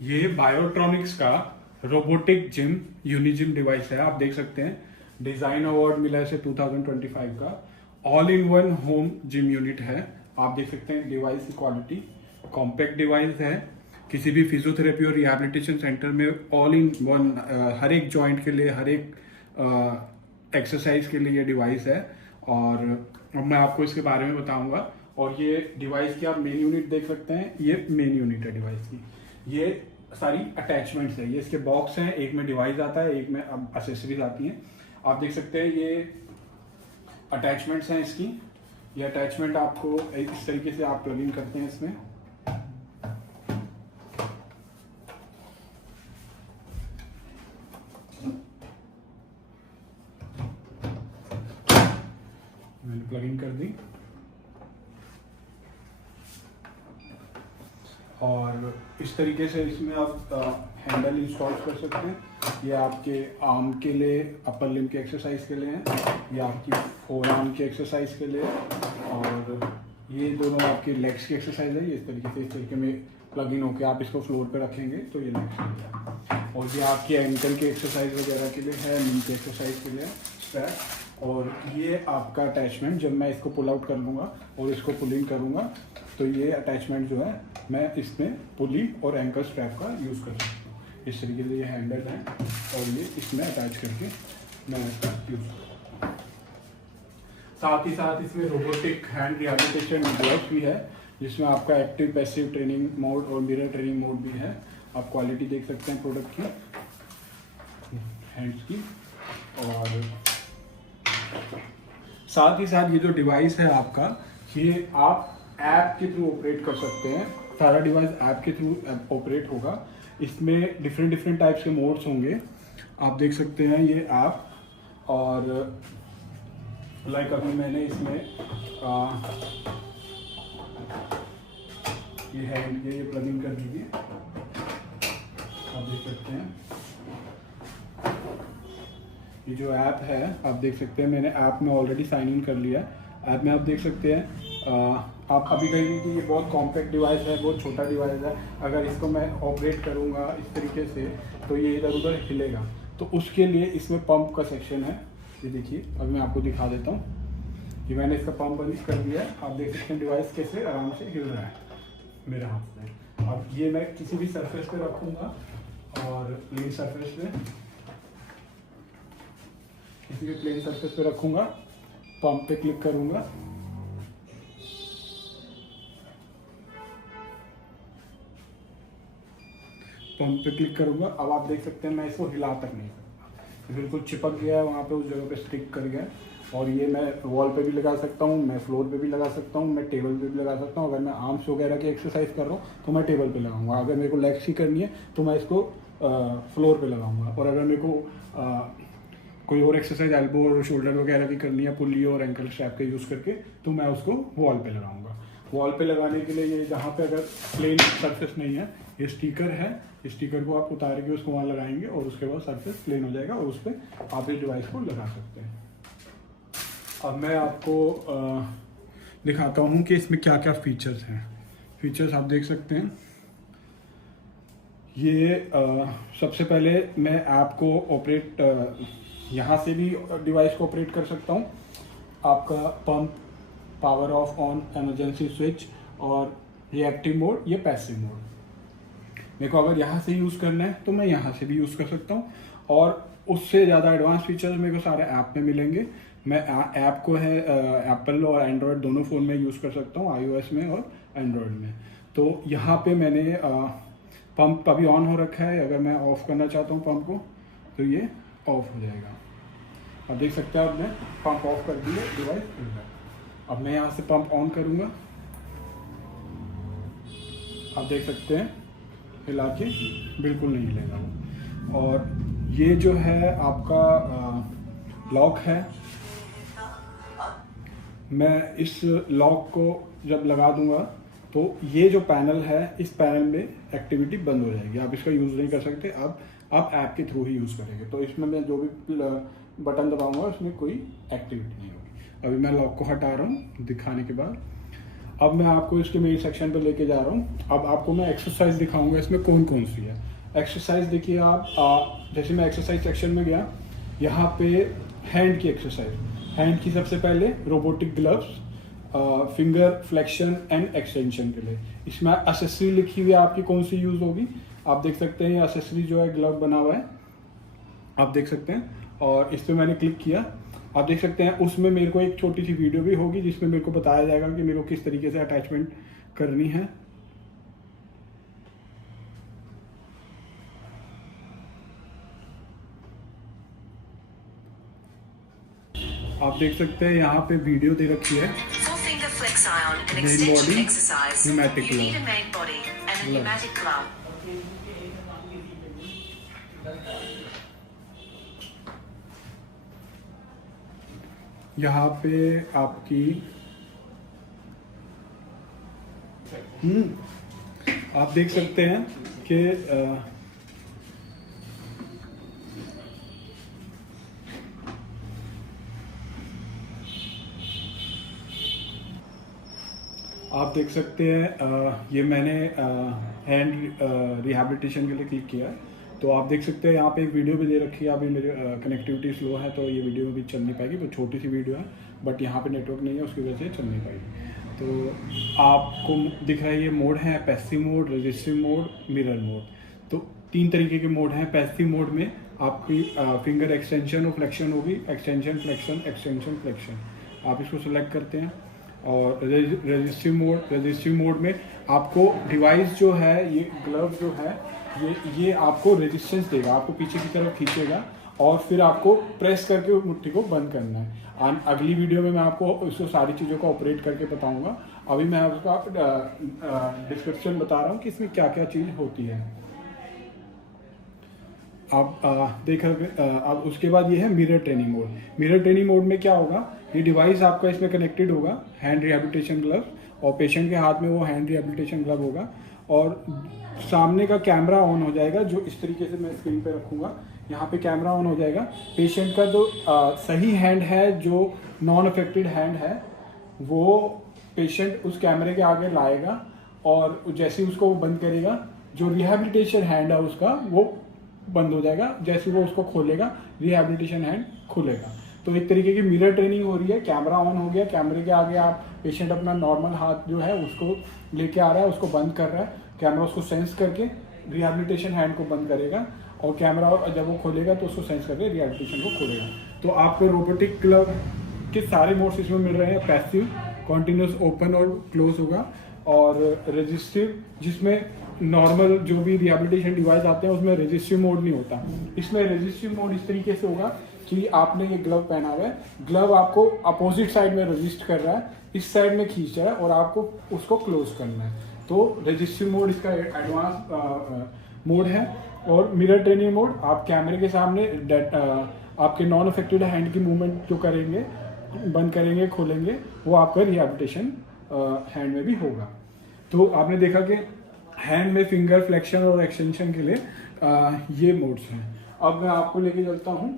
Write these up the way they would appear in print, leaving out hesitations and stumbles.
ये बायोट्रॉनिक्स का robotic gym यूनिजिम device है। आप देख सकते हैं डिजाइन अवार्ड मिला है इसे 2025 का। All in one home gym unit है। आप देख सकते हैं डिवाइस की क्वालिटी, कॉम्पैक्ट डिवाइस है। किसी भी फिजियोथेरेपी और रिहैबिलिटेशन सेंटर में ऑल इन वन हर एक जॉइंट के लिए, हर एक एक्सरसाइज के लिए ये डिवाइस है। और अब मैं आपको इसके बारे में बताऊंगा। और ये डिवाइस की आप मेन यूनिट देख सकते हैं, ये मेन यूनिट है डिवाइस की। ये सारी अटैचमेंट्स है, ये इसके बॉक्स हैं, एक में डिवाइस आता है, एक में अब एसेसरीज आती हैं। आप देख सकते हैं ये अटैचमेंट्स हैं इसकी। ये अटैचमेंट आपको इस तरीके से आप प्लग इन करते हैं इसमें। मैंने प्लग इन कर दी और इस तरीके से इसमें आप हैंडल इंस्टॉल कर सकते हैं। ये आपके आर्म के लिए, अपर लिम्ब के एक्सरसाइज के लिए है, ये आपकी फोर आर्म की एक्सरसाइज के लिए, और ये दोनों आपके लेग्स की एक्सरसाइज है। ये इस तरीके में प्लग इन होकर आप इसको फ्लोर पे रखेंगे तो ये लेग्स के लिए है। और ये आपकी एंकल की एक्सरसाइज वगैरह के लिए है, नी की एक्सरसाइज के लिए स्ट्रैप। और ये आपका अटैचमेंट, जब मैं इसको पुल आउट कर लूँगा और इसको पुल इन करूँगा तो ये अटैचमेंट जो है मैं इसमें पुली और एंकल स्ट्रैप का यूज़ कर सकता हूँ। इस तरीके से ये हैंडल है और ये इसमें अटैच करके मैं इसका यूज़ करूँगा। साथ ही साथ इसमें रोबोटिक हैंड रिहैबिलिटेशन डिवाइस भी है, जिसमें आपका एक्टिव पैसिव ट्रेनिंग मोड और मिरर ट्रेनिंग मोड भी है। आप क्वालिटी देख सकते हैं प्रोडक्ट की, हैंड्स की। और साथ ही साथ ये जो डिवाइस है आपका, ये आप ऐप के थ्रू ऑपरेट कर सकते हैं। सारा डिवाइस ऐप के थ्रू ऑपरेट होगा। इसमें डिफरेंट टाइप्स के मोड्स होंगे, आप देख सकते हैं ये ऐप। और लाइक अभी मैंने इसमें ये हैंड ये प्लग इन कर दीजिए, आप देख सकते हैं। ये जो ऐप है आप देख सकते हैं, मैंने ऐप में ऑलरेडी साइन इन कर लिया है। ऐप में आप देख सकते हैं आप अभी कहेंगे कि ये बहुत कॉम्पैक्ट डिवाइस है, बहुत छोटा डिवाइस है, अगर इसको मैं ऑपरेट करूँगा इस तरीके से तो ये इधर उधर हिलेगा। तो उसके लिए इसमें पंप का सेक्शन है। ये देखिए, अभी मैं आपको दिखा देता हूँ कि मैंने इसका पंप बंद कर दिया है। आप देख सकते हैं डिवाइस कैसे आराम से हिल रहा है मेरे हाथ में। अब ये मैं किसी भी सरफेस पे रखूँगा और प्लेन सरफेस पे, किसी भी प्लेन सरफेस पे रखूँगा, पंप पे क्लिक करूँगा, पंप पे क्लिक करूंगा। अब आप देख सकते हैं मैं इसको हिला तक नहीं सकता, बिल्कुल चिपक गया है वहाँ पे, उस जगह पे स्टिक कर गया। और ये मैं वॉल पे भी लगा सकता हूँ, मैं फ्लोर पे भी लगा सकता हूँ, मैं टेबल पे भी लगा सकता हूँ। अगर मैं आर्म्स वगैरह की एक्सरसाइज कर रहा हूँ तो मैं टेबल पे लगाऊंगा। अगर मेरे को लेग्स की करनी है तो मैं इसको फ्लोर पे लगाऊंगा। और अगर मेरे को कोई और एक्सरसाइज एल्बो और शोल्डर वगैरह की करनी है पुल्ली और एंकल स्ट्रैप का यूज़ करके, तो मैं उसको वॉल पे लगाऊंगा। वॉल पे लगाने के लिए ये जहाँ पे अगर प्लेन सरफेस नहीं है, ये स्टिकर है, स्टिकर को आप उतार के उसको वहाँ लगाएंगे और उसके बाद सरफेस प्लेन हो जाएगा और उस पर आप इस डिवाइस को लगा सकते हैं। अब मैं आपको दिखाता हूँ कि इसमें क्या क्या फीचर्स हैं। फीचर्स आप देख सकते हैं। ये सबसे पहले मैं ऐप को ऑपरेट यहाँ से भी डिवाइस को ऑपरेट कर सकता हूँ। आपका pump, power of on, emergency switch और रिएक्टिव मोड, ये पैसिव मोड। मेरे को अगर यहाँ से यूज़ करना है तो मैं यहाँ से भी यूज़ कर सकता हूँ। और उससे ज़्यादा एडवांस फीचर्स मेरे को सारे ऐप में मिलेंगे। मैं ऐप को है एप्पल और एंड्रॉयड दोनों फ़ोन में यूज़ कर सकता हूँ, iOS में और एंड्रॉयड में। तो यहाँ पे मैंने पंप अभी ऑन हो रखा है। अगर मैं ऑफ़ करना चाहता हूँ पंप को तो ये ऑफ हो जाएगा। अब देख सकते हैं, अब मैं पंप ऑफ कर दिया, डिवाइस खुल गया। अब मैं यहाँ से पंप ऑन करूँगा, आप देख सकते हैं हिला के बिल्कुल नहीं हिलेगा वो। और ये जो है आपका लॉक है, मैं इस लॉक को जब लगा दूंगा तो ये जो पैनल है, इस पैनल में एक्टिविटी बंद हो जाएगी। आप इसका यूज़ नहीं कर सकते, अब आप ऐप के थ्रू ही यूज़ करेंगे। तो इसमें मैं जो भी बटन दबाऊंगा उसमें कोई एक्टिविटी नहीं होगी। अभी मैं लॉक को हटा रहा हूँ दिखाने के बाद। अब मैं आपको इसके मेन सेक्शन पे लेके जा रहा हूँ। अब आपको मैं एक्सरसाइज दिखाऊंगा इसमें कौन कौन सी है। एक्सरसाइज देखिए आप, जैसे मैं एक्सरसाइज सेक्शन में गया, यहाँ पे हैंड की एक्सरसाइज, हैंड की सबसे पहले robotic gloves, finger flexion and extension के लिए। इसमें एसेसरी लिखी हुई है आपकी कौन सी यूज होगी, आप देख सकते हैं। एसेसरी जो है ग्लव बना हुआ है, आप देख सकते हैं, और इस पर मैंने क्लिक किया, आप देख सकते हैं। उसमें मेरे को एक छोटी सी वीडियो भी होगी जिसमें मेरे को बताया जाएगा कि मेरे को किस तरीके से अटैचमेंट करनी है। आप देख सकते हैं यहाँ पे वीडियो दे रखी है। Main body pneumatic glove. यहाँ पे आपकी आप देख सकते हैं कि आप देख सकते हैं ये मैंने हैंड रिहैबिलिटेशन के लिए क्लिक किया है। तो आप देख सकते हैं यहाँ पे एक वीडियो भी दे रखी है। अभी मेरे कनेक्टिविटी स्लो है तो ये वीडियो भी चल नहीं पाएगी, तो छोटी सी वीडियो है, बट यहाँ पे नेटवर्क नहीं है उसकी वजह से चल नहीं पाएगी। तो आपको दिख रहा है ये मोड है, passive mode, resistive mode, mirror mode. तो 3 तरीके के मोड हैं। पैसिव मोड में आपकी फिंगर एक्सटेंशन और फ्लेक्शन होगी, एक्सटेंशन फ्लेक्शन, एक्सटेंशन फ्लेक्शन, आप इसको सिलेक्ट करते हैं। और रजिस्टिव मोड में आपको डिवाइस जो है, ये ग्लव जो है, ये आपको रेजिस्टेंस देगा, आपको पीछे की तरफ खींचेगा और फिर आपको प्रेस करके मुट्ठी को बंद करना है। अगली वीडियो में मैं आपको इसको सारी चीज़ों को ऑपरेट करके बताऊंगा। अभी मैं आपको डिस्क्रिप्शन बता रहा हूँ कि इसमें क्या क्या चीज़ होती है। आप देख अब उसके बाद ये है mirror training mode. Mirror training mode में क्या होगा, ये डिवाइस आपका इसमें कनेक्टेड होगा, हैंड रिहैबिलिटेशन ग्लव, और पेशेंट के हाथ में वो हैंड रिहैबिलिटेशन ग्लव होगा, और सामने का कैमरा ऑन हो जाएगा, जो इस तरीके से मैं स्क्रीन पे रखूँगा। यहाँ पे कैमरा ऑन हो जाएगा। पेशेंट का जो सही हैंड है, जो नॉन अफेक्टेड हैंड है, वो पेशेंट उस कैमरे के आगे लाएगा, और जैसे ही उसको वो बंद करेगा, जो रिहैबिलिटेशन हैंड है उसका वो बंद हो जाएगा। जैसे वो उसको खोलेगा, रिहैबिलिटेशन हैंड खुलेगा। तो एक तरीके की मिरर ट्रेनिंग हो रही है। कैमरा ऑन हो गया, कैमरे के आगे आप पेशेंट अपना नॉर्मल हाथ जो है उसको लेके आ रहा है, उसको बंद कर रहा है, कैमरा उसको सेंस करके रिहैबिलिटेशन हैंड को बंद करेगा, और कैमरा जब वो खोलेगा तो उसको सेंस करके रिहैबिलिटेशन को खोलेगा। तो आपको रोबोटिक ग्लव के सारे मोड्स इसमें मिल रहे हैं। पैसिव, कॉन्टिन्यूस ओपन और क्लोज होगा, और रजिस्टिव जिसमें नॉर्मल जो भी रिहैबिलिटेशन डिवाइस आते हैं उसमें रजिस्टिव मोड नहीं होता। इसमें रजिस्टिव मोड इस तरीके से होगा कि आपने ये ग्लव पहना हुआ है, ग्लव आपको अपोजिट साइड में रजिस्ट कर रहा है, इस साइड में खींच रहा है, और आपको उसको क्लोज करना है। तो रजिस्टिव मोड इसका एडवांस मोड है। और मिरर ट्रेनिंग मोड, आप कैमरे के सामने आपके नॉन अफेक्टेड हैंड की मूवमेंट जो करेंगे, बंद करेंगे, खोलेंगे, वो आपका रिहैबिलिटेशन हैंड में भी होगा। तो आपने देखा कि हैंड में फिंगर फ्लेक्शन और एक्सटेंशन के लिए ये मोड्स हैं। अब मैं आपको लेके चलता हूँ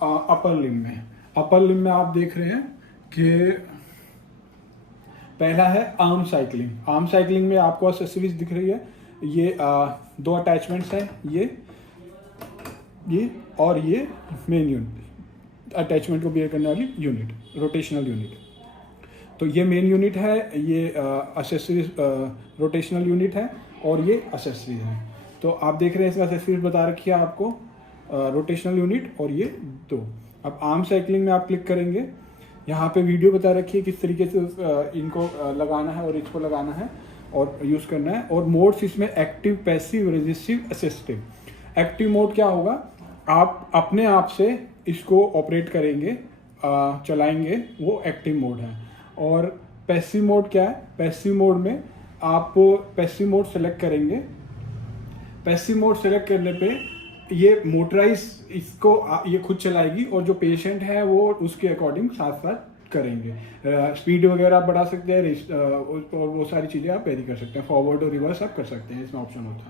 अपर लिम्ब में। अपर लिम्ब में आप देख रहे हैं कि पहला है आर्म साइकिलिंग। आर्म साइकिलिंग में आपको एक्सेसरीज दिख रही है। ये 2 अटैचमेंट्स हैं, ये और ये मेन यूनिट, अटैचमेंट को बियर करने वाली यूनिट, रोटेशनल यूनिट। तो ये मेन यूनिट है, ये एक्सेसरीज रोटेशनल यूनिट है, और ये एक्सेसरीज है। तो आप देख रहे हैं इसमें एक्सेसरीज बता रखी है आपको, रोटेशनल यूनिट और ये 2। अब आर्म साइकिलिंग में आप क्लिक करेंगे, यहाँ पे वीडियो बता रखी है किस तरीके से इनको लगाना है और इसको लगाना है और यूज़ करना है। और मोड्स इसमें active, passive, resistive, assistive. Active mode क्या होगा, आप अपने आप से इसको ऑपरेट करेंगे, चलाएंगे, वो एक्टिव मोड है। और पैसिव मोड क्या है, पैसिव मोड में आप पैसिव मोड सेलेक्ट करेंगे। पैसिव मोड सेलेक्ट करने पे ये मोटराइज इसको ये खुद चलाएगी, और जो पेशेंट है वो उसके अकॉर्डिंग साथ साथ करेंगे। स्पीड वगैरह आप बढ़ा सकते हैं, और वो सारी चीज़ें आप वेरी कर सकते हैं। फॉरवर्ड और रिवर्स आप कर सकते हैं, इसमें ऑप्शन होता है।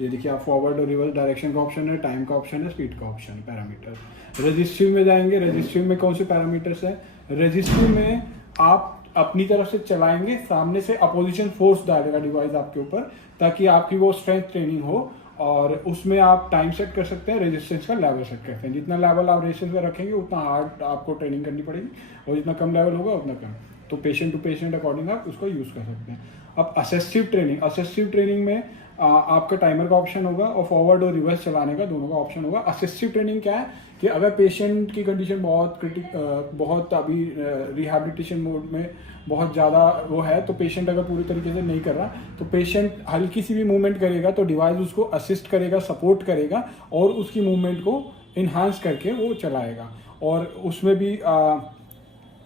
ये देखिए, आप फॉरवर्ड और रिवर्स डायरेक्शन का ऑप्शन है, टाइम का ऑप्शन है, स्पीड का ऑप्शन है, पैरामीटर। रजिस्टिव में जाएंगे, रजिस्टिव में कौन से पैरामीटर्स है, रजिस्टिव में आप अपनी तरफ से चलाएंगे, सामने से अपोजिशन फोर्स डालेगा डिवाइस आपके ऊपर, ताकि आपकी वो स्ट्रेंथ ट्रेनिंग हो। और उसमें आप टाइम सेट कर सकते हैं, रेजिस्टेंस का लेवल सेट कर सकते हैं। जितना लेवल आप रेजिस्टेंस का रखेंगे उतना हार्ड आपको ट्रेनिंग करनी पड़ेगी, और जितना कम लेवल होगा उतना कम। तो पेशेंट टू पेशेंट अकॉर्डिंग आप उसको यूज़ कर सकते हैं। अब असिस्टिव ट्रेनिंग में आपका टाइमर का ऑप्शन होगा और फॉरवर्ड और रिवर्स चलाने का दोनों का ऑप्शन होगा। असिस्टिव ट्रेनिंग क्या है कि अगर पेशेंट की कंडीशन बहुत अभी रिहैबिलिटेशन मोड में बहुत ज़्यादा वो है, तो पेशेंट अगर पूरी तरीके से नहीं कर रहा, तो पेशेंट हल्की सी भी मूवमेंट करेगा तो डिवाइस उसको असिस्ट करेगा, सपोर्ट करेगा और उसकी मूवमेंट को इन्हांस करके वो चलाएगा। और उसमें भी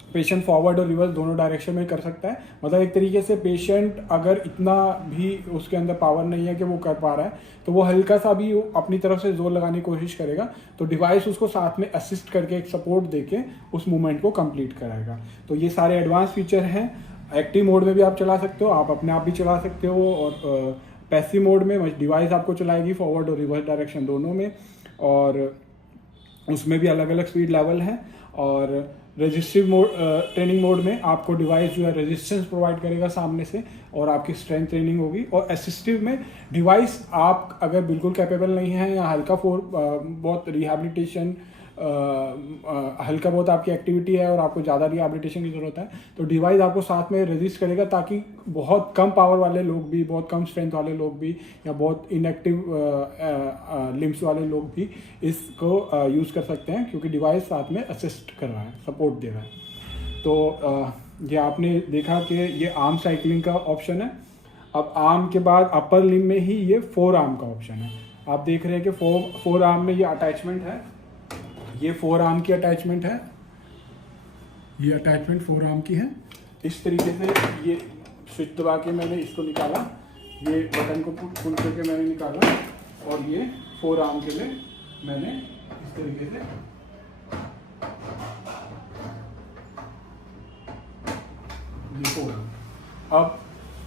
पेशेंट फॉरवर्ड और रिवर्स दोनों डायरेक्शन में कर सकता है। मतलब एक तरीके से पेशेंट अगर इतना भी उसके अंदर पावर नहीं है कि वो कर पा रहा है, तो वो हल्का सा भी अपनी तरफ से जोर लगाने की कोशिश करेगा, तो डिवाइस उसको साथ में असिस्ट करके एक सपोर्ट देके उस मूवमेंट को कंप्लीट कराएगा। तो ये सारे एडवांस फीचर हैं। एक्टिव मोड में भी आप चला सकते हो, आप अपने आप भी चला सकते हो, और पैसिव मोड में डिवाइस आपको चलाएगी फॉरवर्ड और रिवर्स डायरेक्शन दोनों में, और उसमें भी अलग अलग स्पीड लेवल है। और रेजिस्टिव मोड ट्रेनिंग मोड में आपको डिवाइस जो है रेजिस्टेंस प्रोवाइड करेगा सामने से, और आपकी स्ट्रेंथ ट्रेनिंग होगी। और असिस्टिव में डिवाइस आप अगर बिल्कुल कैपेबल नहीं है या बहुत रिहैबिलिटेशन हल्का बहुत आपकी एक्टिविटी है और आपको ज़्यादा रिहैबिलिटेशन की ज़रूरत है, तो डिवाइस आपको साथ में रेजिस्ट करेगा, ताकि बहुत कम पावर वाले लोग भी, बहुत कम स्ट्रेंथ वाले लोग भी, या बहुत इनएक्टिव लिम्स वाले लोग भी इसको यूज़ कर सकते हैं, क्योंकि डिवाइस साथ में असिस्ट कर रहा है, सपोर्ट दे रहा है। तो ये आपने देखा कि ये आर्म साइकिलिंग का ऑप्शन है। अब आर्म के बाद अपर लिम में ही ये फोर आर्म का ऑप्शन है। आप देख रहे हैं कि फोर आर्म में ये अटैचमेंट है, ये फोर आर्म की अटैचमेंट है, ये अटैचमेंट फोर आर्म की है। इस तरीके से ये स्विच दबा के मैंने इसको निकाला, ये बटन को पुल करके मैंने निकाला, और ये फोर आर्म के लिए मैंने इस तरीके से ये फोर आर्म। अब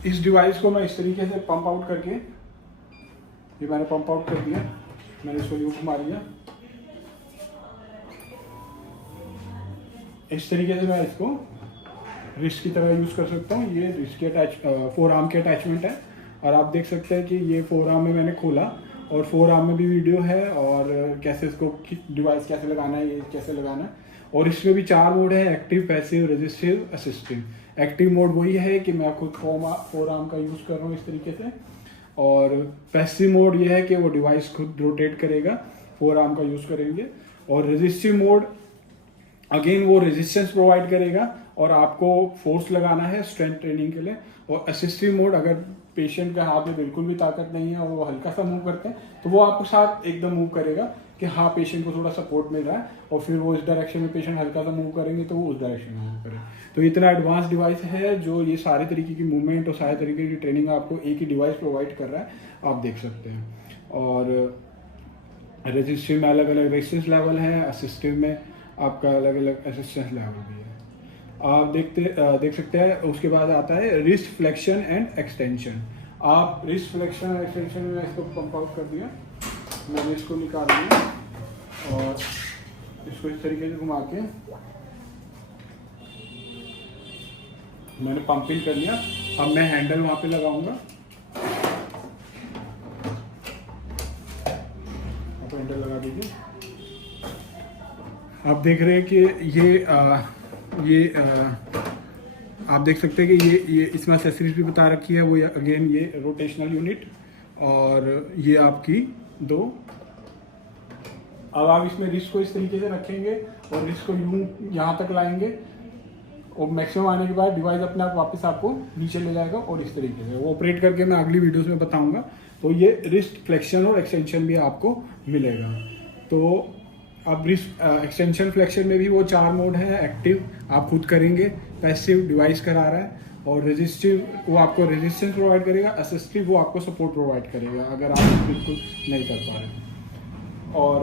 इस डिवाइस को मैं इस तरीके से पंप आउट करके, ये मैंने पंप आउट कर दिया, मैंने इसको यूं घुमा लिया। इस तरीके से मैं इसको रिस्ट की तरह यूज़ कर सकता हूँ। ये रिस्ट की फोर आर्म की अटैचमेंट है, और आप देख सकते हैं कि ये फोर आर्म में मैंने खोला, और फोर आर्म में भी वीडियो है, और कैसे इसको डिवाइस कैसे लगाना है, ये कैसे लगाना है। और इसमें भी 4 मोड है: active, passive, resistive, assistive. Active mode वही है कि मैं खुद फोर आर्म का यूज़ कर रहा हूँ इस तरीके से, और पैसिव मोड ये है कि वो डिवाइस खुद रोटेट करेगा, फोर आर्म का यूज़ करेंगे। और रेजिस्टिव मोड अगेन वो रेजिस्टेंस प्रोवाइड करेगा, और आपको फोर्स लगाना है स्ट्रेंथ ट्रेनिंग के लिए। और असिस्टिव मोड, अगर पेशेंट के हाथ में बिल्कुल भी ताकत नहीं है और वो हल्का सा मूव करते हैं, तो वो आपको साथ एकदम मूव करेगा कि हाँ पेशेंट को थोड़ा सपोर्ट मिल रहा है, और फिर वो इस डायरेक्शन में पेशेंट हल्का सा मूव करेंगे तो वो उस डायरेक्शन में मूव करें। तो इतना एडवांस डिवाइस है जो ये सारे तरीके की मूवमेंट और सारे तरीके की ट्रेनिंग आपको एक ही डिवाइस प्रोवाइड कर रहा है, आप देख सकते हैं। और रेजिस्टिव में अलग अलग रेजिस्टेंस लेवल है, असिस्टिव में आपका अलग अलग असिस्टेंस लेवल भी है, आप देख सकते हैं। उसके बाद आता है रिस्ट फ्लेक्शन एंड एक्सटेंशन। आप रिस्ट फ्लेक्शन एंड एक्सटेंशन में इसको पंप आउट कर दिया, मैंने इसको निकाल दिया, और इसको इस तरीके से घुमा के मैंने पंपिंग कर लिया। अब मैं हैंडल वहाँ पे लगाऊंगा, आप हैंडल लगा दीजिए। आप देख रहे हैं कि ये आप देख सकते हैं कि ये इसमें एक्सेसरीज भी बता रखी है। वो अगेन ये रोटेशनल यूनिट, और ये आपकी दो। अब आप इसमें रिस्ट को इस तरीके से रखेंगे और रिस्ट को यूं यहाँ तक लाएंगे, और मैक्सिमम आने के बाद डिवाइस अपने आप वापस आपको नीचे ले जाएगा, और इस तरीके से वो ऑपरेट करके मैं अगली वीडियोस में बताऊंगा। तो ये रिस्ट फ्लेक्शन और एक्सटेंशन भी आपको मिलेगा। तो अब रिस्ट एक्सटेंशन फ्लेक्शन में भी वो 4 मोड है: एक्टिव आप खुद करेंगे, पैसिव डिवाइस करा रहा है, और रेजिस्टिव वो आपको रेजिस्टेंस प्रोवाइड करेगा, असिस्टिव वो आपको सपोर्ट प्रोवाइड करेगा अगर आप बिल्कुल नहीं कर पा रहे। और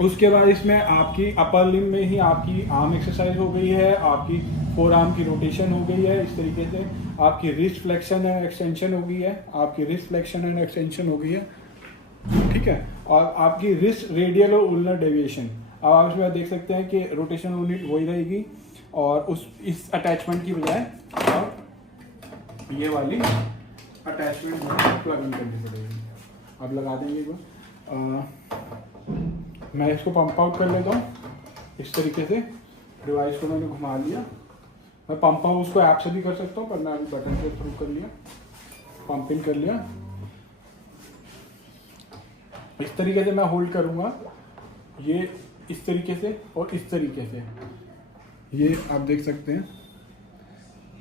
उसके बाद इसमें आपकी अपर लिम में ही आपकी आर्म एक्सरसाइज हो गई है, आपकी फोर आर्म की रोटेशन हो गई है, इस तरीके से आपकी रिस्ट फ्लेक्शन एंड एक्सटेंशन हो गई है, आपकी रिस्ट फ्लेक्शन एंड एक्सटेंशन हो गई है, ठीक है। और आपकी रिस्ट रेडियल और उलनर डेविएशन, अब आप इसमें देख सकते हैं कि रोटेशनल यूनिट वही रहेगी, और इस अटैचमेंट की बजाय अब ये वाली अटैचमेंट प्लग इन करनी पड़ेगी। अब लगा देंगे एक बार। मैं इसको पंप आउट कर लेता हूँ इस तरीके से। डिवाइस को मैंने घुमा लिया। मैं पंप आउट उसको ऐप से भी कर सकता हूँ, पर मैं अभी बटन के थ्रू कर लिया, पंप इन कर लिया। इस तरीके से मैं होल्ड करूँगा, ये इस तरीके से और इस तरीके से। ये आप देख सकते हैं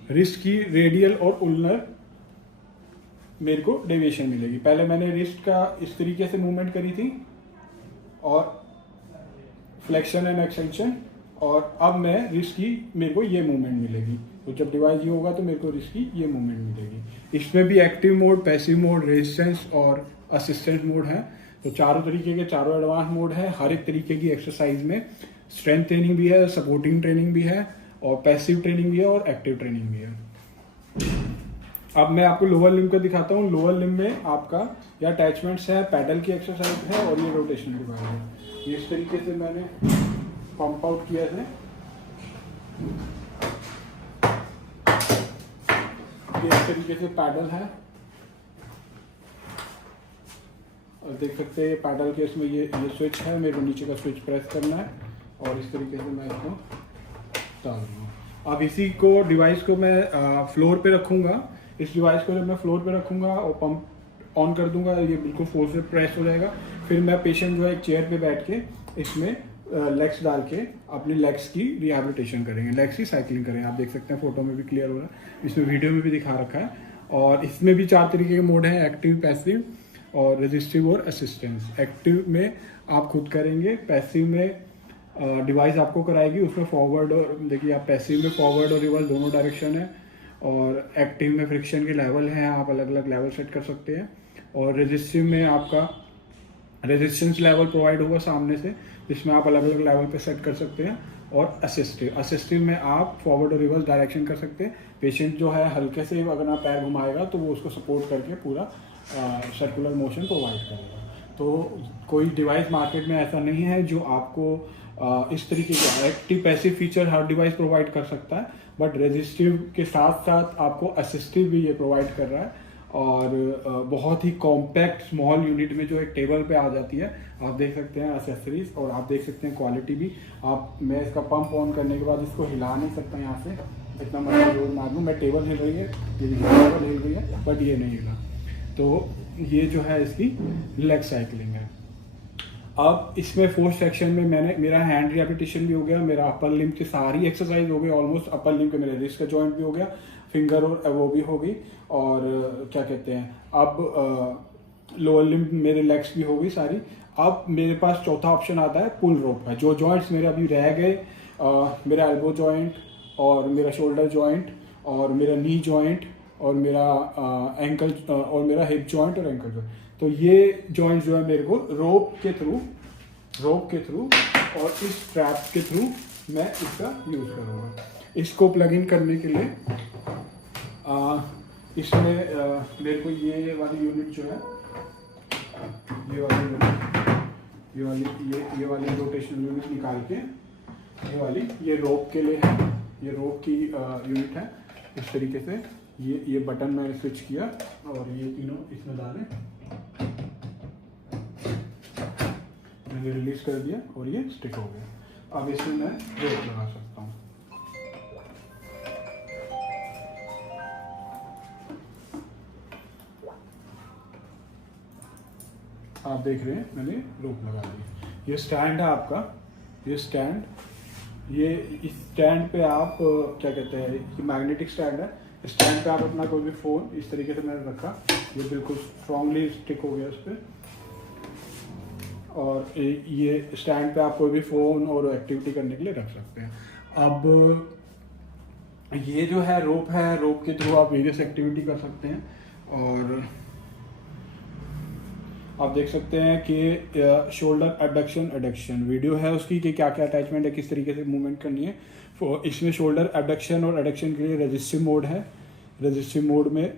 रिस्ट की रेडियल और उल्नर मेरे को डेविएशन मिलेगी। पहले मैंने रिस्ट का इस तरीके से मूवमेंट करी थी और फ्लेक्शन एंड एक्सटेंशन, और अब मैं रिस्ट की मेरे को ये मूवमेंट मिलेगी। तो जब डिवाइस ये होगा तो मेरे को रिस्ट की ये मूवमेंट मिलेगी। इसमें भी active mode, passive mode, resistance और असिस्टेंट मोड है। तो चारों तरीके के चारों एडवांस मोड है। हर एक तरीके की एक्सरसाइज में स्ट्रेंथ ट्रेनिंग भी है, सपोर्टिंग ट्रेनिंग भी है, और पैसिव ट्रेनिंग भी है, और एक्टिव ट्रेनिंग भी है। अब मैं आपको लोअर लिम्ब का दिखाता हूँ। लोअर लिम्ब में आपका ये अटैचमेंट्स है, पैडल की एक्सरसाइज है, और ये रोटेशनल डिवाइस है। ये इस तरीके से मैंने पंप आउट किया है। ये इस तरीके से पैडल है, और देख सकते हैं पैडल के इसमें ये स्विच है। मेरे को नीचे का स्विच प्रेस करना है और इस तरीके से मैं इसको डाल दूँगा। अब इसी को डिवाइस को मैं फ्लोर पे रखूँगा। इस डिवाइस को जब मैं फ्लोर पे रखूँगा और पंप ऑन कर दूंगा, ये बिल्कुल फोर्स से प्रेस हो जाएगा। फिर मैं पेशेंट जो है एक चेयर पे बैठ के इसमें लेग्स डाल के अपने लेग्स की रिहैबिलिटेशन करेंगे, लेग्स की साइकिलिंग करेंगे। आप देख सकते हैं फोटो में भी क्लियर हो रहा है, इसमें वीडियो में भी दिखा रखा है। और इसमें भी 4 तरीके के मोड हैं, एक्टिव, पैसिव और रेजिस्टिव और असिस्टेंस। एक्टिव में आप खुद करेंगे, पैसिव में डिवाइस आपको कराएगी। उसमें फॉरवर्ड और देखिए आप पैसिव में फॉरवर्ड और रिवर्स दोनों डायरेक्शन है, और एक्टिव में फ्रिक्शन के लेवल हैं, आप अलग अलग लेवल सेट कर सकते हैं। और रेजिस्टिव में आपका रेजिस्टेंस लेवल प्रोवाइड होगा सामने से, जिसमें आप अलग अलग लेवल पे सेट कर सकते हैं। और असिस्टिव में आप फॉरवर्ड और रिवर्स डायरेक्शन कर सकते हैं। पेशेंट जो है हल्के से अगर आप पैर घुमाएगा तो वो उसको सपोर्ट करके पूरा सर्कुलर मोशन प्रोवाइड करेगा। तो कोई डिवाइस मार्केट में ऐसा नहीं है जो आपको इस तरीके के एक्टिव पैसिव फीचर हर डिवाइस प्रोवाइड कर सकता है, बट रेजिस्टिव के साथ साथ आपको असिस्टिव भी ये प्रोवाइड कर रहा है। और बहुत ही कॉम्पैक्ट स्मॉल यूनिट में जो एक टेबल पे आ जाती है। आप देख सकते हैं एसेसरीज, और आप देख सकते हैं क्वालिटी भी। मैं इसका पंप ऑन करने के बाद इसको हिला नहीं सकता यहाँ से, जितना मर्जी जोर मार लूँ। मैं टेबल हिल रही है, टेबल हिल रही है, बट ये नहीं हिला। तो ये जो है इसकी लेग साइकिलिंग है। अब इसमें फोर्थ सेक्शन में मेरा हैंड रिहैबिलिटेशन भी हो गया, मेरा अपर लिम्ब की सारी एक्सरसाइज हो गई ऑलमोस्ट। अपर लिम्ब के मेरे रिस्ट का जॉइंट भी हो गया, फिंगर और वो भी हो गई, और क्या कहते हैं अब लोअर लिम्ब मेरे लेग्स भी हो गई सारी। अब मेरे पास चौथा ऑप्शन आता है पुल रोप का। जो जॉइंट्स मेरे अभी रह गए, मेरा एल्बो जॉइंट और मेरा शोल्डर जॉइंट और मेरा नी जॉइंट और मेरा एंकल और मेरा हिप जॉइंट और एंकल जॉइंट, तो ये जॉइंट्स जो है मेरे को रोप के थ्रू और इस स्ट्रैप के थ्रू मैं इसका यूज़ करूँगा। इसको प्लग इन करने के लिए इसमें मेरे को ये वाली यूनिट जो है, ये वाली रोटेशनल यूनिट निकाल के ये रोप के लिए है, ये रोप की यूनिट है। इस तरीके से ये बटन मैंने स्विच किया और ये तीनों इसमें डाले, मैंने रिलीज कर दिया और ये स्टिक हो गया। अब इसमें मैं रोप लगा सकता हूँ। आप देख रहे हैं मैंने रोप लगा दी। ये स्टैंड है आपका, ये स्टैंड, ये इस स्टैंड पे आप क्या कहते हैं, ये मैग्नेटिक स्टैंड है। स्टैंड पे आप अपना कोई भी फ़ोन इस तरीके से मैंने रखा, ये बिल्कुल स्ट्रांगली स्टिक हो गया इस पर। और ये स्टैंड पे आप कोई भी फ़ोन और एक्टिविटी करने के लिए रख सकते हैं। अब ये जो है रोप के थ्रू आप वेरियस एक्टिविटी कर सकते हैं। और आप देख सकते हैं कि शोल्डर एबडक्शन एडक्शन वीडियो है उसकी, कि क्या क्या अटैचमेंट है, किस तरीके से मूवमेंट करनी है। इसमें शोल्डर एबडक्शन और एडक्शन के लिए रेजिस्टिव मोड है। रेजिस्टिव मोड में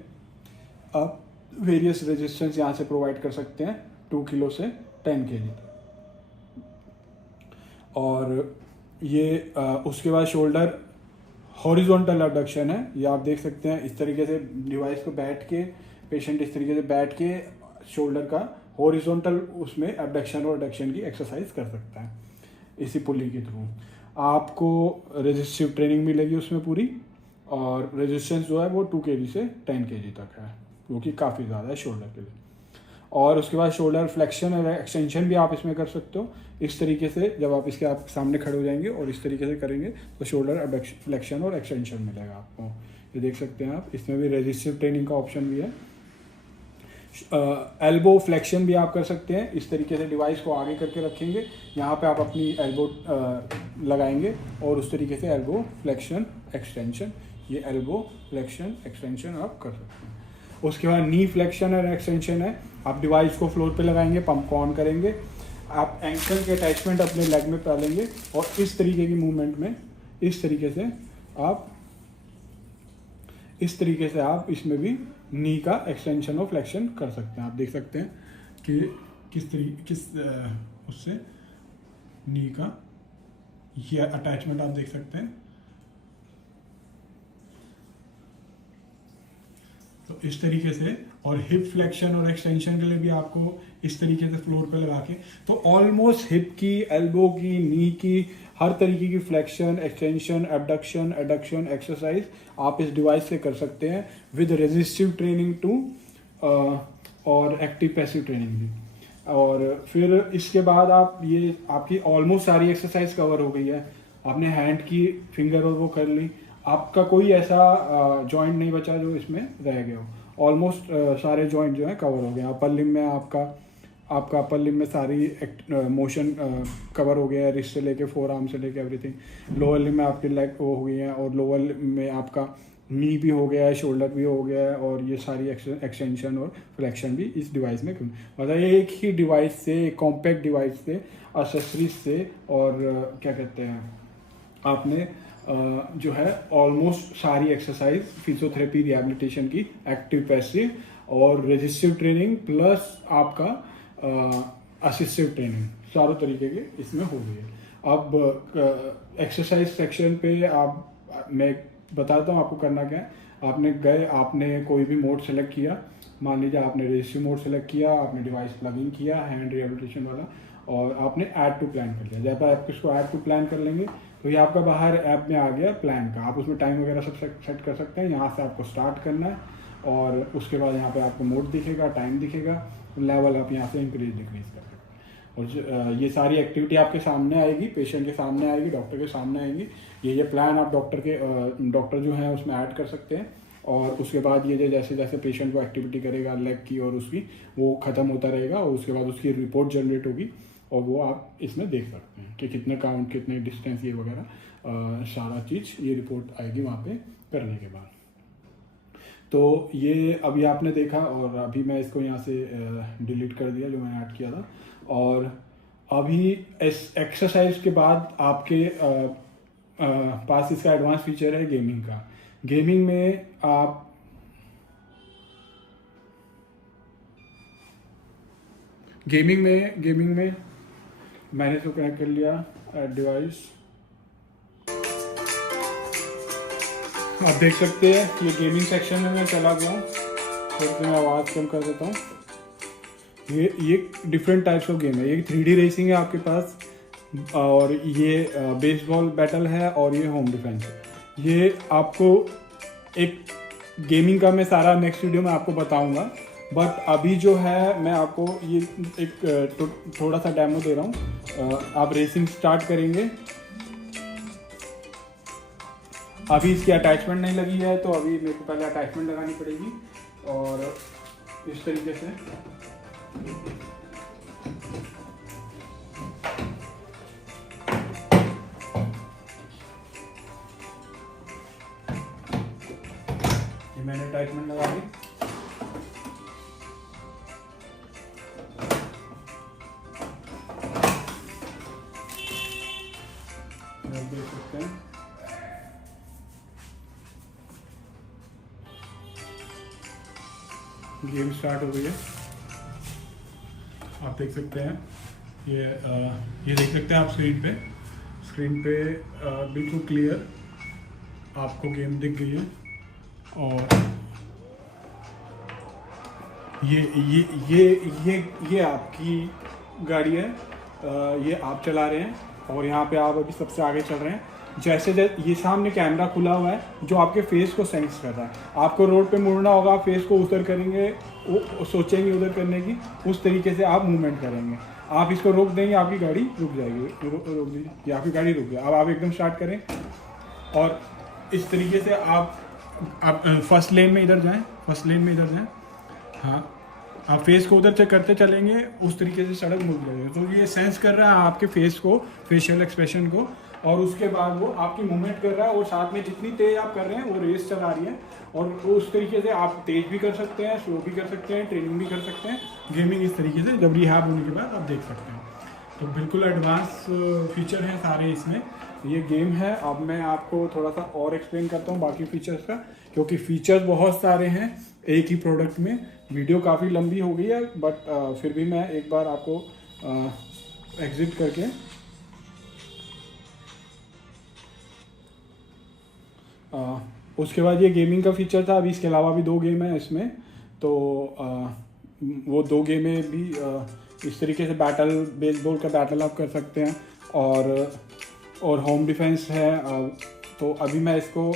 आप वेरियस रेजिस्टेंस यहाँ से प्रोवाइड कर सकते हैं, 2 किलो से 10 kg। और ये उसके बाद शोल्डर हॉरिजॉन्टल एबडक्शन है, ये आप देख सकते हैं। इस तरीके से डिवाइस को बैठ के पेशेंट इस तरीके से बैठ के शोल्डर का हॉरिजॉन्टल उसमें एबडक्शन और एडक्शन की एक्सरसाइज कर सकता है इसी पुली के थ्रू। आपको रेजिस्टिव ट्रेनिंग मिलेगी उसमें पूरी, और रेजिस्टेंस जो है वो 2 kg से 10 kg तक है, जो कि काफ़ी ज़्यादा है शोल्डर के लिए। और उसके बाद शोल्डर फ्लेक्शन और एक्सटेंशन भी आप इसमें कर सकते हो। इस तरीके से जब आप इसके आप सामने खड़े हो जाएंगे और इस तरीके से करेंगे तो शोल्डर फ्लेक्शन और एक्सटेंशन मिलेगा आपको। ये देख सकते हैं आप, इसमें भी रेजिस्टिव ट्रेनिंग का ऑप्शन भी है। एल्बो फ्लेक्शन भी आप कर सकते हैं। इस तरीके से डिवाइस को आगे करके रखेंगे, यहाँ पे आप अपनी एल्बो लगाएंगे और उस तरीके से एल्बो फ्लेक्शन एक्सटेंशन, ये एल्बो फ्लेक्शन एक्सटेंशन आप कर सकते हैं। उसके बाद नी फ्लेक्शन और एक्सटेंशन है, आप डिवाइस को फ्लोर पे लगाएंगे, पंप को ऑन करेंगे, आप एंकल के अटैचमेंट अपने लेग में डालेंगे और इस तरीके की मूवमेंट में इस तरीके से आप इसमें भी नी का एक्सटेंशन और फ्लेक्शन कर सकते हैं। आप देख सकते हैं कि उससे नी का ये अटैचमेंट आप देख सकते हैं। तो इस तरीके से, और हिप फ्लेक्शन और एक्सटेंशन के लिए भी आपको इस तरीके से फ्लोर पे लगा के, तो ऑलमोस्ट हिप की, एल्बो की, नी की, हर तरीके की flexion, extension, abduction, adduction exercise आप इस डिवाइस से कर सकते हैं विद रेजिस्टिव ट्रेनिंग टू और एक्टिव पैसिव ट्रेनिंग भी। और फिर इसके बाद आप ये आपकी ऑलमोस्ट सारी एक्सरसाइज कवर हो गई है। आपने हैंड की फिंगर और वो कर ली, आपका कोई ऐसा जॉइंट नहीं बचा जो इसमें रह गया हो। ऑलमोस्ट सारे जॉइंट जो है कवर हो गए। अपर लिम में आपका अपर लिम में सारी मोशन कवर हो गया है, रिस्ट से लेके फोर आर्म से लेके एवरीथिंग। लोअर लिम में आपकी लेग वो हो गई है, और लोअर लिम में आपका नी भी हो गया है, शोल्डर भी हो गया है, और ये सारी एक्सटेंशन और फ्लेक्शन भी इस डिवाइस में मतलब एक ही डिवाइस से, एक कॉम्पैक्ट डिवाइस से, एक्सेसरीज से, और क्या कहते हैं आपने जो है ऑलमोस्ट सारी एक्सरसाइज फिजियोथेरेपी रिहैबिलिटेशन की, एक्टिव पैसिव और रेजिस्टिव ट्रेनिंग प्लस आपका असिस्टिव ट्रेनिंग, चारों तरीके के इसमें हो गई है। अब एक्सरसाइज सेक्शन पे मैं बताता हूँ आपको करना क्या है। आपने कोई भी मोड सेलेक्ट किया, मान लीजिए आपने रेजिस्टिव मोड सेलेक्ट किया, आपने डिवाइस प्लगिंग किया हैंड रिहैबिलिटेशन वाला, और आपने ऐड टू प्लान कर लिया। जब आप इसको ऐड टू प्लान कर लेंगे तो ये आपका बाहर ऐप में आ गया प्लान का। आप उसमें टाइम वगैरह सब सेट कर सकते हैं। यहाँ से आपको स्टार्ट करना है, और उसके बाद यहाँ पे आपको मोड दिखेगा, टाइम दिखेगा, लेवल आप यहाँ से इंक्रीज डिक्रीज कर सकते हैं। और ये सारी एक्टिविटी आपके सामने आएगी, पेशेंट के सामने आएगी, डॉक्टर के सामने आएगी। ये प्लान आप डॉक्टर जो है उसमें ऐड कर सकते हैं। और उसके बाद ये जैसे जैसे पेशेंट को एक्टिविटी करेगा लेग की और उसकी, वो ख़त्म होता रहेगा, और उसके बाद उसकी रिपोर्ट जनरेट होगी, और वो आप इसमें देख सकते हैं कि कितने काउंट, कितने डिस्टेंस, ये वगैरह सारा चीज़ ये रिपोर्ट आएगी वहाँ पे करने के बाद। तो ये अभी आपने देखा, और अभी मैं इसको यहाँ से डिलीट कर दिया जो मैंने ऐड किया था। और अभी इस एक्सरसाइज के बाद आपके पास इसका एडवांस फीचर है गेमिंग का। गेमिंग में गेमिंग में मैंने इसको कनेक्ट कर लिया डिवाइस। आप देख सकते हैं कि ये गेमिंग सेक्शन में मैं चला गया हूँ, तो मैं आवाज़ कम कर देता हूँ। ये डिफरेंट टाइप्स ऑफ गेम है। ये 3D रेसिंग है आपके पास, और ये बेसबॉल बैटल है, और ये होम डिफेंस है। ये आपको एक गेमिंग का मैं सारा नेक्स्ट वीडियो में आपको बताऊंगा, बट अभी जो है मैं आपको ये एक थोड़ा सा डेमो दे रहा हूँ। आप रेसिंग स्टार्ट करेंगे। अभी इसकी अटैचमेंट नहीं लगी है, तो अभी मेरे को पहले अटैचमेंट लगानी पड़ेगी, और इस तरीके से ये मैंने अटैचमेंट लगा दी। देख सकते हैं गेम स्टार्ट हो गई है। आप देख सकते हैं ये देख सकते हैं आप स्क्रीन पे बिल्कुल क्लियर आपको गेम दिख गई है। और ये आपकी गाड़ी है, ये आप चला रहे हैं और यहाँ पे आप अभी सबसे आगे चल रहे हैं। जैसे ये सामने कैमरा खुला हुआ है जो आपके फेस को सेंस कर रहा है। आपको रोड पे मुड़ना होगा, आप फेस को उधर करेंगे, वो सोचेंगे उधर करने की, उस तरीके से आप मूवमेंट करेंगे। आप इसको रोक देंगे, आपकी गाड़ी रुक जाएगी। रोक दीजिए, आपकी गाड़ी रुक गई। अब आप एकदम स्टार्ट करें और इस तरीके से आप फर्स्ट लेन में इधर जाएं, फर्स्ट लेन में इधर जाएं। हाँ, आप फेस को उधर चेक करते चलेंगे, उस तरीके से सड़क मुड़ जाएगी। तो ये सेंस कर रहा है आपके फेस को, फेशियल एक्सप्रेशन को, और उसके बाद वो आपकी मूवमेंट कर रहा है। और साथ में जितनी तेज़ आप कर रहे हैं वो रेस चला रही है। और उस तरीके से आप तेज़ भी कर सकते हैं, स्लो भी कर सकते हैं, ट्रेनिंग भी कर सकते हैं। गेमिंग इस तरीके से जब रिहैब होने के बाद आप देख सकते हैं। तो बिल्कुल एडवांस फीचर हैं सारे इसमें। ये गेम है। अब मैं आपको थोड़ा सा और एक्सप्लेन करता हूँ बाकी फीचर्स का, क्योंकि फीचर्स बहुत सारे हैं एक ही प्रोडक्ट में। वीडियो काफ़ी लंबी हो गई है, बट फिर भी मैं एक बार आपको एग्जिट करके उसके बाद ये गेमिंग का फीचर था। अभी इसके अलावा भी 2 गेम हैं इसमें। तो वो 2 गेमें भी इस तरीके से बेसबॉल का बैटल आप कर सकते हैं। और होम डिफेंस है। तो अभी मैं इसको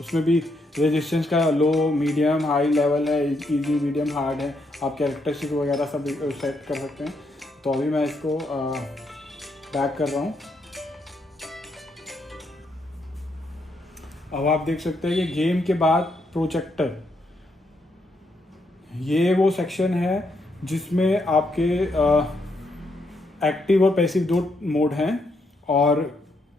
उसमें भी रेजिस्टेंस का लो, मीडियम, हाई लेवल है, इजी, मीडियम, हार्ड है। आप कैरेक्टरिस्टिक वगैरह सब सेट कर सकते हैं। तो अभी मैं इसको बैक कर रहा हूँ। अब आप देख सकते हैं कि गेम के बाद प्रोजेक्टर, ये वो सेक्शन है जिसमें आपके एक्टिव और पैसिव 2 मोड हैं। और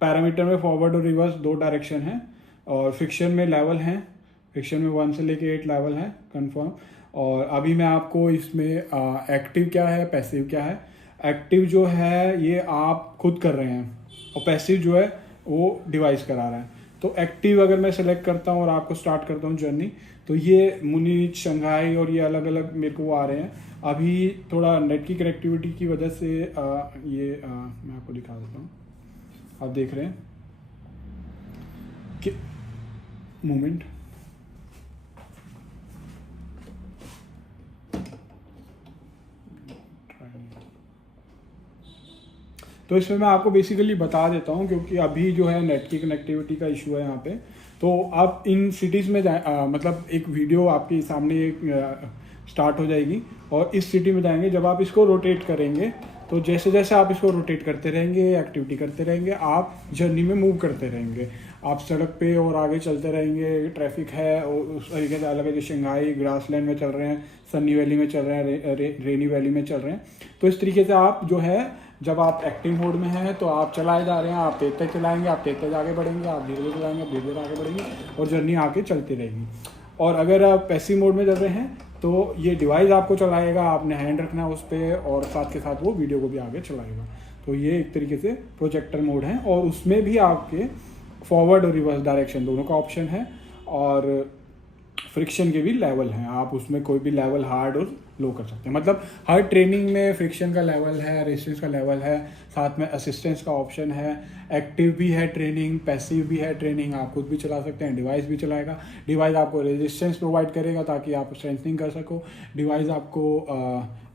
पैरामीटर में फॉरवर्ड और रिवर्स 2 डायरेक्शन हैं। और फिक्शन में लेवल हैं, फिक्शन में 1 से लेके 8 लेवल हैं कंफर्म। और अभी मैं आपको इसमें एक्टिव क्या है, पैसिव क्या है। एक्टिव जो है ये आप खुद कर रहे हैं, और पैसिव जो है वो डिवाइस करा रहा है। तो एक्टिव अगर मैं सेलेक्ट करता हूँ और आपको स्टार्ट करता हूँ जर्नी, तो ये मुनीच, शंघाई और ये अलग अलग मेरे को आ रहे हैं। अभी थोड़ा नेट की कनेक्टिविटी की वजह से मैं आपको दिखा देता हूँ। आप देख रहे हैं कि मूवमेंट, तो इसमें मैं आपको बेसिकली बता देता हूँ, क्योंकि अभी जो है नेट की कनेक्टिविटी का इशू है यहाँ पे। तो आप इन सिटीज़ में मतलब एक वीडियो आपके सामने स्टार्ट हो जाएगी और इस सिटी में जाएंगे। जब आप इसको रोटेट करेंगे, तो जैसे जैसे आप इसको रोटेट करते रहेंगे, एक्टिविटी करते रहेंगे, आप जर्नी में मूव करते रहेंगे। आप सड़क पे और आगे चलते रहेंगे। ट्रैफिक है और उस तरीके से अलग अलग, शंघाई ग्रासलैंड में चल रहे हैं, सनी वैली में चल रहे हैं, रेनी वैली में चल रहे हैं। तो इस तरीके से आप जो है, जब आप एक्टिव मोड में हैं तो आप चलाए जा रहे हैं, आप तेज तेज चलाएंगे, आप तेज तेज आगे बढ़ेंगे, आप धीरे धीरे चलाएंगे, आप धीरे धीरे आगे बढ़ेंगे, और जर्नी आगे चलती रहेगी। और अगर आप पैसिव मोड में चल रहे हैं तो ये डिवाइस आपको चलाएगा, आपने हैंड रखना है उस पर, और साथ के साथ वो वीडियो को भी आगे चलाएगा। तो ये एक तरीके से प्रोजेक्टर मोड है। और उसमें भी आपके फॉरवर्ड और रिवर्स डायरेक्शन दोनों का ऑप्शन है। और फ्रिक्शन के भी लेवल हैं, आप उसमें कोई भी लेवल हार्ड और लो कर सकते हैं। मतलब हर ट्रेनिंग में फ्रिक्शन का लेवल है, रेजिस्टेंस का लेवल है, साथ में असिस्टेंस का ऑप्शन है। एक्टिव भी है ट्रेनिंग, पैसिव भी है ट्रेनिंग, आप खुद भी चला सकते हैं, डिवाइस भी चलाएगा। डिवाइस आपको रेजिस्टेंस प्रोवाइड करेगा ताकि आप स्ट्रेंथनिंग कर सको। डिवाइस आपको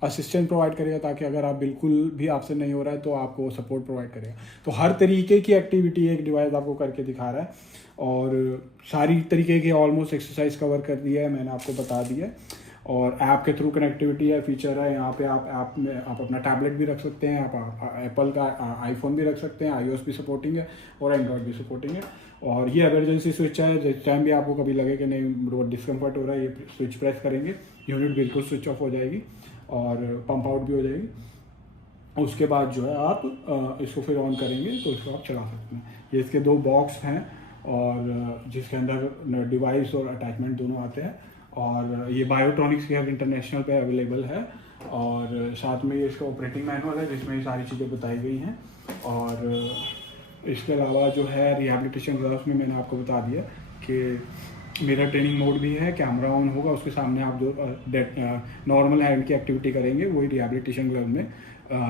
असिस्टेंस प्रोवाइड करेगा ताकि अगर आप बिल्कुल भी आपसे नहीं हो रहा है तो आपको सपोर्ट प्रोवाइड करेगा। तो हर तरीके की एक्टिविटी एक डिवाइस आपको करके दिखा रहा है। और सारी तरीके की ऑलमोस्ट एक्सरसाइज कवर कर दिया है, मैंने आपको बता दिया है। और ऐप के थ्रू कनेक्टिविटी है, फीचर है। यहाँ पे आप ऐप में आप अपना टैबलेट भी रख सकते हैं, आप एप्पल का आईफोन भी रख सकते हैं, iOS भी सपोर्टिंग है और एंड्रॉयड भी सपोर्टिंग है। और ये इमरजेंसी स्विच है, जिस टाइम भी आपको कभी लगे कि नहीं डिस्कम्फर्ट हो रहा है, ये स्विच प्रेस करेंगे, यूनिट बिल्कुल स्विच ऑफ हो जाएगी और पंप आउट भी हो जाएगी। उसके बाद जो है आप इसको फिर ऑन करेंगे तो इसको आप चला सकते हैं। ये इसके 2 बॉक्स हैं और जिसके अंदर डिवाइस और अटैचमेंट दोनों आते हैं। और ये बायोट्रॉनिक्स के इंटरनेशनल पे अवेलेबल है। और साथ में ये इसका ऑपरेटिंग मैनुअल है जिसमें ये सारी चीज़ें बताई गई हैं। और इसके अलावा जो है रिहैबिलिटेशन ग्राफ्स में मैंने आपको बता दिया कि मिरर ट्रेनिंग मोड भी है, कैमरा ऑन होगा, उसके सामने आप जो नॉर्मल हैंड की एक्टिविटी करेंगे वही रिहैबिलिटेशन ग्लव में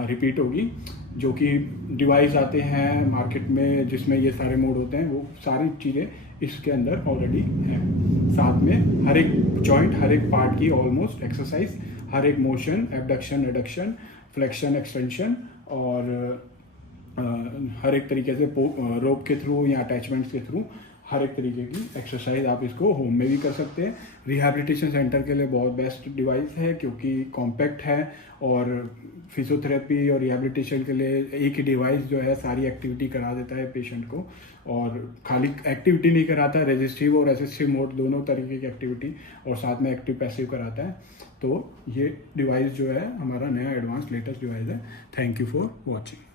रिपीट होगी। जो कि डिवाइस आते हैं मार्केट में जिसमें ये सारे मोड होते हैं, वो सारी चीज़ें इसके अंदर ऑलरेडी हैं। साथ में हर एक जॉइंट, हर एक पार्ट की ऑलमोस्ट एक्सरसाइज, हर एक motion, abduction, adduction, flexion, extension और हर एक तरीके से रोप के थ्रू या अटैचमेंट्स के थ्रू हर एक तरीके की एक्सरसाइज आप इसको होम में भी कर सकते हैं। रिहैबिलिटेशन सेंटर के लिए बहुत बेस्ट डिवाइस है क्योंकि कॉम्पैक्ट है और फिजियोथेरेपी और रिहैबिलिटेशन के लिए एक ही डिवाइस जो है सारी एक्टिविटी करा देता है पेशेंट को। और खाली एक्टिविटी नहीं कराता है, रेजिस्टिव और असिस्टिव मोड दोनों तरीके की एक्टिविटी और साथ में एक्टिव पैसिव कराता है। तो ये डिवाइस जो है हमारा नया एडवांस लेटेस्ट डिवाइस है। Thank you for watching.